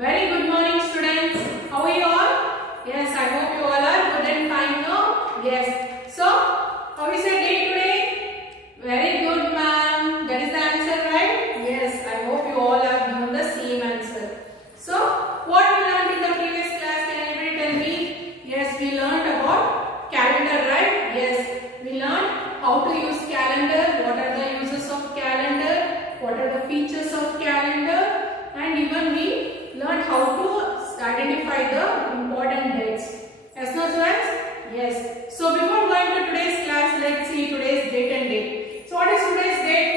Very good morning, students. How are you all? Yes, I hope you all are good and fine now. Yes. So, how is your day today? Very good, ma'am. That is the answer, right? Yes, I hope you all have given the same answer. So, what we learned in the previous class? Can anybody tell me? Yes, we learned about calendar, right? Yes, we learned how to use calendar. What are the uses of calendar? What are the features of calendar? And even we learned how to identify the important dates. Yes, no students? Yes. So before going to today's class, let's see today's date and date. So what is today's date?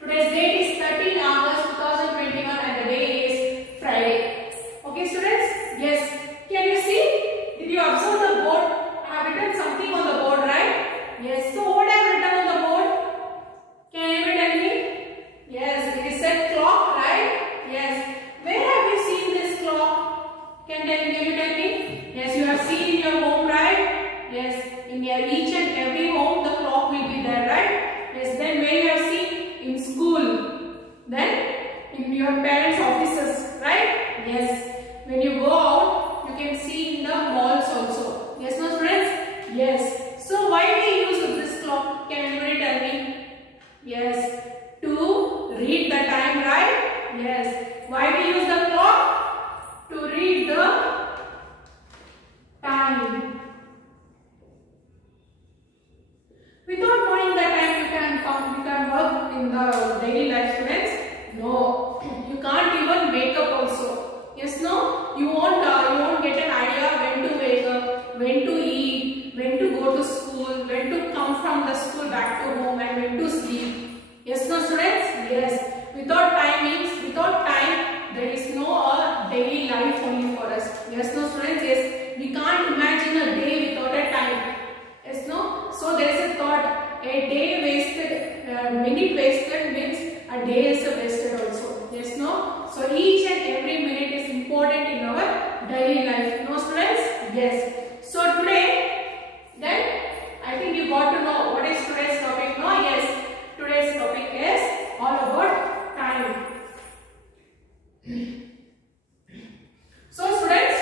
Today's date is 13 August 2021 and the day is Friday. Okay students? Yes. Can you see? Did you observe the board? I have written something on the board, right? Yes. So what I have written on the board? Can anybody tell me? Yes, it is said clock, right? Yes. Where have you seen this clock? Can you tell me? Yes, you have seen in your home, right? Yes, in your each and every home the clock will be there, right? Yes, then where you have seen? In school. Then in your parents' offices, right? Yes. When you go out, you can see in the malls also. Yes, no students? Yes. So why we use this clock? Can anybody tell me? Yes. To read the time, right? Yes. Why we use the clock? To read the time. Without knowing the time, you can work in the daily life, students. No, you can't even wake up also. Yes, no, you won't get an idea when to wake up, when to eat, when to go to school, when to come from the school back to home, and when to sleep. Yes, no students? Yes. Without time, there is no daily life only for us. Yes, no students? Yes. We can't imagine a day without a time. Yes, no? So there is a thought, a day wasted, minute wasted means a day is wasted also. Yes, no? So each and every minute is important in our daily life. No students? Yes. So today, then I think you got to know what is today's topic. No? Yes. Today's topic is all about time. So students,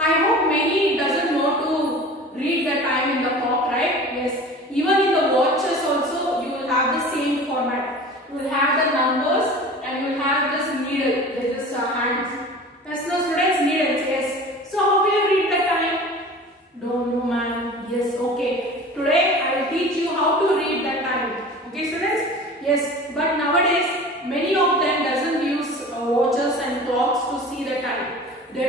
I hope many doesn't know to read the time in the clock, right? Yes. Even in the watches also you will have the same format. You will have the numbers and you will have this needle, this hands. Yes, no students, needles, yes. So how will you read the time? Don't know, man. Yes, okay. Today I will teach you how to read the time. Okay students? Yes, but nowadays many of them doesn't use watches and clocks to see the time. They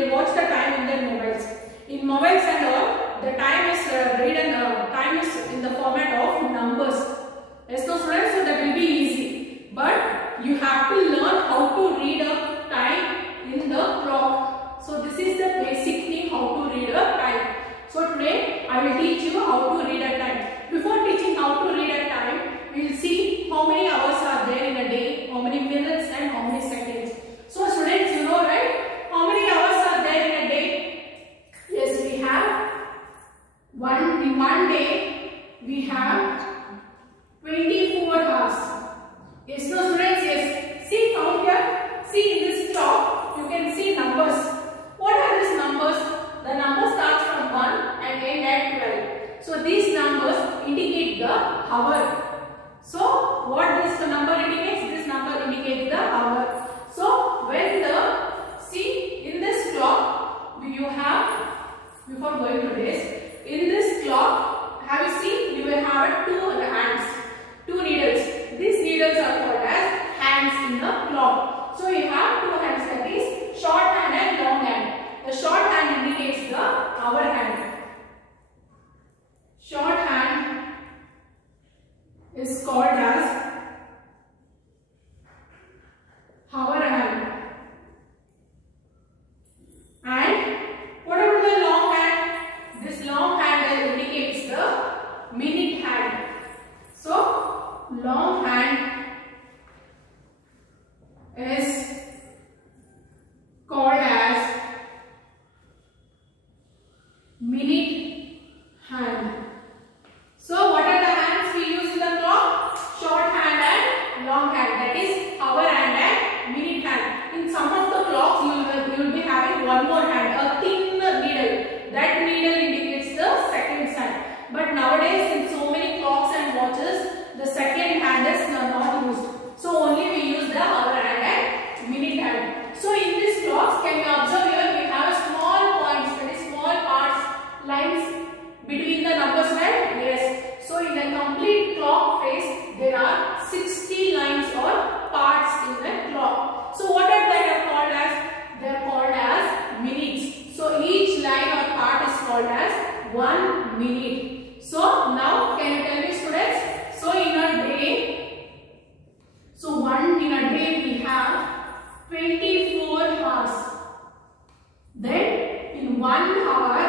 will watch the time in their mobiles. In mobiles and all, the time is time is in the format of numbers. Yes, no students, so that will be easy. But you have to learn how to read a time in the clock. So this is the basic thing, how to read a time. So today I will teach you how to read a time. Before teaching how to read a time, we will see how many hours are there in a day, how many minutes and how many seconds. So students, you know, right? How many hours are there in a day? Yes, we have in one day we have 24 hours. Yes, no students? Yes. See, count here. See in this clock, you can see numbers. What are these numbers? The number starts from 1 and end at 12. So these numbers indicate the hour. So what this number indicates? This number indicates the hour. So when in this clock you have, before going to this, in this clock, have you seen? You will have two hands, two needles. These needles are called as hands in the clock. So you have two hands, that is short hand and long hand. The short hand indicates the hour hand. Short hand is called as hour hand. And what about the long hand? This long hand indicates the minute hand. So long hand is called as minute hand. So what are the hands we use in the clock? Short hand and long hand, that is hour hand and minute hand. In some of the one more hand, a thin needle. That needle indicates the second hand. But nowadays in so many clocks and watches, the second hand is not used. So only we use the hour hand and minute hand. So in these clocks, can you observe here we have small points, that is small parts, lines between the numbers, right? Yes. So in a complete clock face, there are 60 lines or parts in the clock. So what are they called as? They are called as minutes. So each line or part is called as 1 minute. So now can you tell me, students? So in a day, in a day we have 24 hours. Then in 1 hour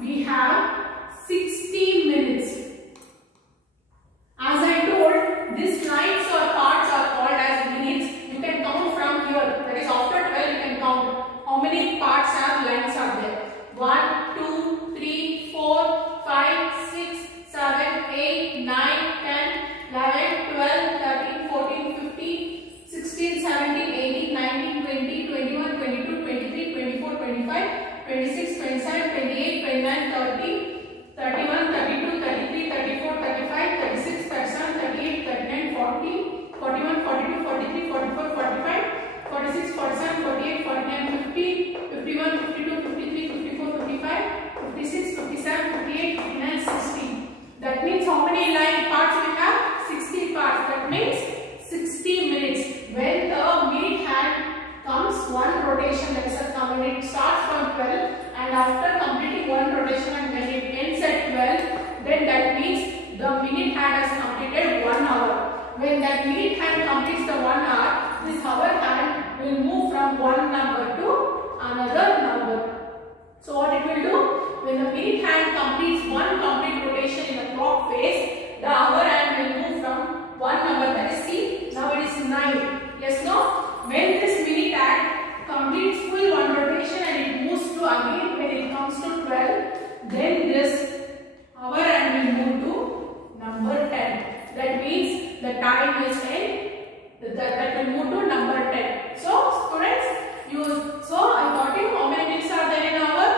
we have 60 minutes. As I told, these lines or parts are called as minutes. You can count from here. That is after 12 you can count how many parts and lines are there. 1, 2, 3, 4, 5, 6, 7, 8, 9, 10, 11, 12, 13, 14, 15, 16, 17, 18, 19, 20, 21, 22, 23, 24, 25, 26, 27, 28, 29, 30, 31, 32, 33, 34, 35, 36, 37, 38, 39, 40, 41, 42, 43, 44, 45, 46, 47, 48, 49, 50, 51, 52, 53, 54, 55, 56, 57, 58, 59, 60. That means how many line parts we have? 60 parts. That means 60 minutes. When the minute hand comes one rotation, that is when it starts from 12 and after completing one rotation and when it ends at 12, then that means the minute hand has completed 1 hour. When that minute hand completes the 1 hour, this hour hand will move from one number to another number. So what it will do? When the minute hand completes one complete rotation in the clock face, the hour hand will move from one number, that is C. Now it is 9. Yes, no? When this minute hand completes full one rotation and it moves to again, when it comes to 12, then this hour hand will move to number 10. That means the time is 10. That will move to number 10. So students, I got you how many minutes are there in an hour?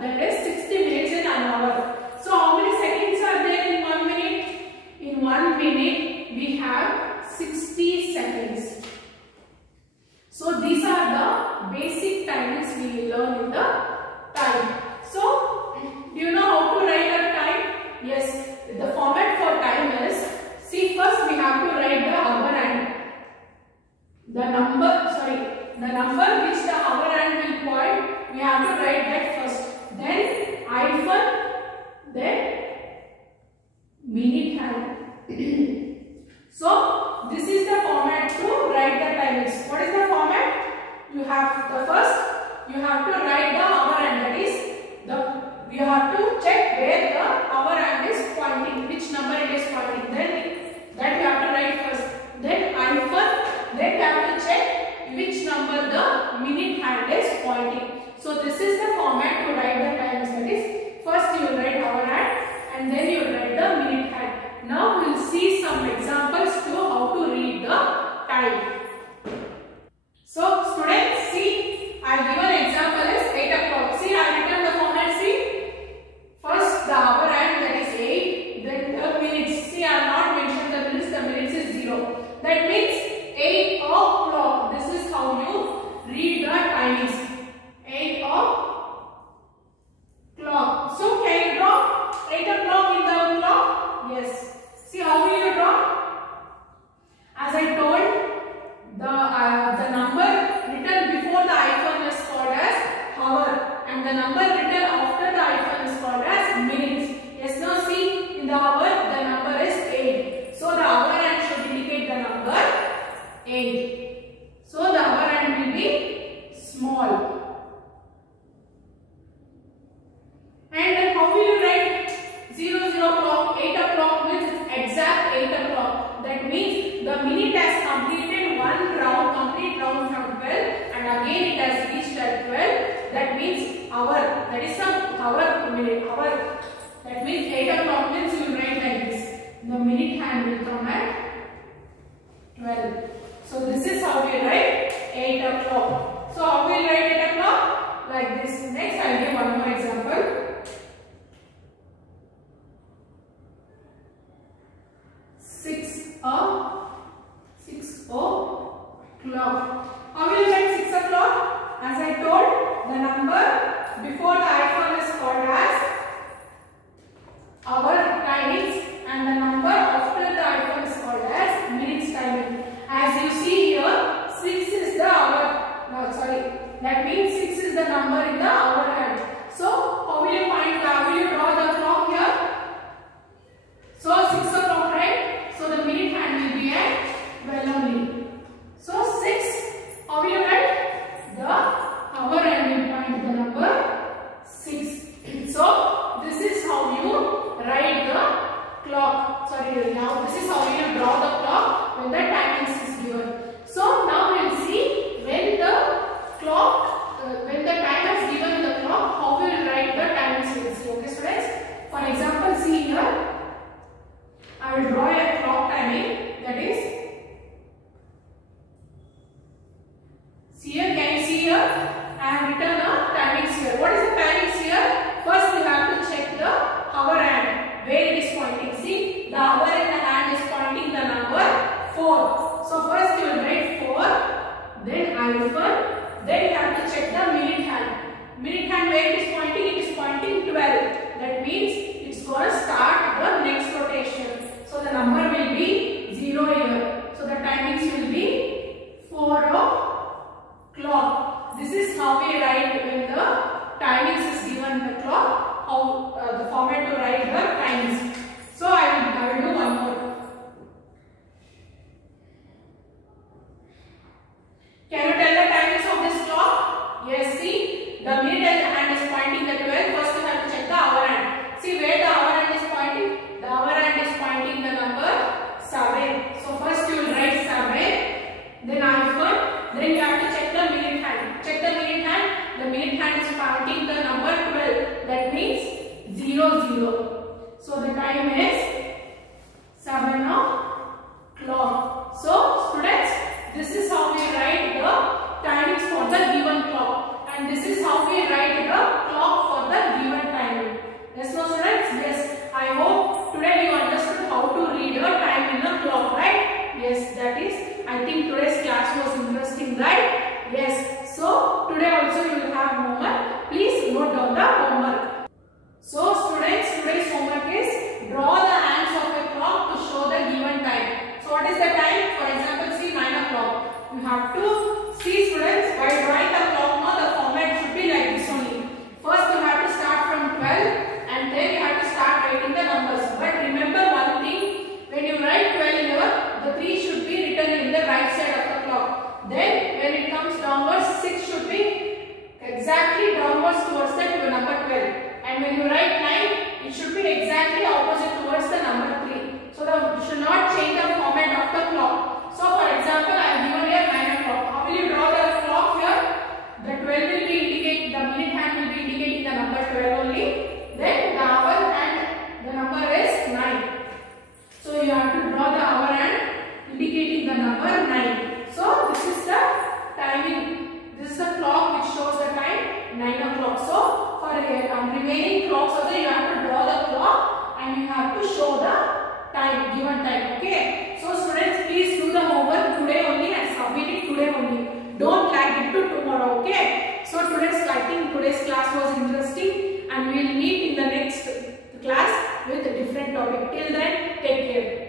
That is 60 minutes in an hour. So how many seconds are there in 1 minute? In 1 minute we have 60 seconds. So these are the basic timings we will learn in the time. So do you know how to write a time? Yes, the format for time is, see, first we have to write the hour hand. The number which the hour hand will point, we have to write that first. Then hyphen, then minute hand. So this is the format to write the timings. What is the format? You have the first, you have to write the hour hand. That is you have to check where the hour hand is pointing, which number it is pointing. Then that you have to write first. Then hyphen, then you have to check which number the minute hand is pointing. So this is the format to write the times. That is, first you will write hour hand and then you will write the minute hand. Now we will see some examples to how to read the time. So students, see, I have given example is 8 o'clock. See, I have written the format. See, first the hour hand, that is 8, then the minutes. See, I have not mentioned the minutes is 0. That means 8 o'clock. This is how you read the timings. 8 o'clock. So can you draw 8 o'clock in the clock? Yes. See, how will you draw? As I told, the number written before the hyphen is called as hour and the number written after the hyphen is called as minutes. Yes, now see, in the hour the number is 8. So the hour hand should indicate the number 8. So the hour hand will be small. And then how will you write 0, 0 o'clock? 8 o'clock means exact 8 o'clock. That means the minute has completed one round, complete round from 12 and again it has reached at 12. That means hour. That is some hour, minute, hour. That means 8 o'clock means you will write like this. The minute hand will come at 12. So this is how we write 8 o'clock. So how we will write 8 o'clock? like this. Next, I will give one more example. 6 o'clock. How will you write 6 o'clock? As I told, the number before the iPhone is called as hour timings, and the number after the iPhone is called as minutes timing. As you see here, 6 is the hour. No, sorry. That means 6 is the number in the hour hand. So, how will you find? How will you draw the clock here? So, 6 o'clock, right? So, the minute hand will be at 12 only. So, 6. How will you write? The hour hand will point the number 6. So, this is how you write the clock. Sorry, now this is how you draw the clock when the timings is given. So, now we will see when the clock, when the time is given in the clock, how we will write the timings. We will see. Okay, students. For example, see here. I will draw a clock timing, that is. See here, can you see here? I have written a timings here. What is the timings here? First you have to check the hour hand, where it is pointing. See, the hour in the hand is pointing the number 4. So first you will write 4, then hyphen, then you have to check the minute hand. Minute hand where it is pointing? It is pointing 12. That means it's going to start the next rotation. So the number will be 0 here. So the timings will be 4 o'clock. This is how we write when the timings is given in the clock. How the format to write the timings. So I will do one more. Can you tell the timings of this clock? Yes, see, the minute hand is pointing the 12. First you have to check the hour hand. See where the hour hand is pointing? The hour hand is pointing the number 7. So first you will write 7, then hyphen, then you have to check the minute hand. Check the minute hand. The minute hand is pointing the number 12. That means 00. So the time is 7 o'clock. So students, this is how we write the timings for the given clock, and this is how we write the clock for the given timing. Yes, no students? Yes. I hope today you understood how to read the time in the clock, right? Yes, that is. I think today's class was interesting, right? Yes. So today also you will have homework. Please note down the homework. So students, today's homework is draw the hands of a clock to show the given time. So what is the time? For example, see 9 o'clock. You have to see students, while drawing the clock now the format should be like this only. First you have to start from 12 and then you have to start writing the numbers. But remember one thing, when you write 12 here, the 3 should be written in the right side of the clock. Then when it comes downwards, 6 should be exactly downwards towards the number 12. And when you write 9, it should be exactly opposite towards the number 3. So you should not change the format of the clock. So for example, I have given here 9 o'clock. How will you draw the clock here? The 12 will be indicating, the minute hand will be indicating the number 12 only. Then the hour and the number is 9. So you have to draw the hour and indicating the number 9. So this is the timing. This is the clock which shows the time 9 o'clock. So for remaining clocks also you have to draw the clock and you have to show the time, given time. Okay. So students, please do the homework today only and submit it today only. Don't lag it to tomorrow. Okay. So students, I think today's class was interesting and we will meet in the next class with a different topic. Till then, take care.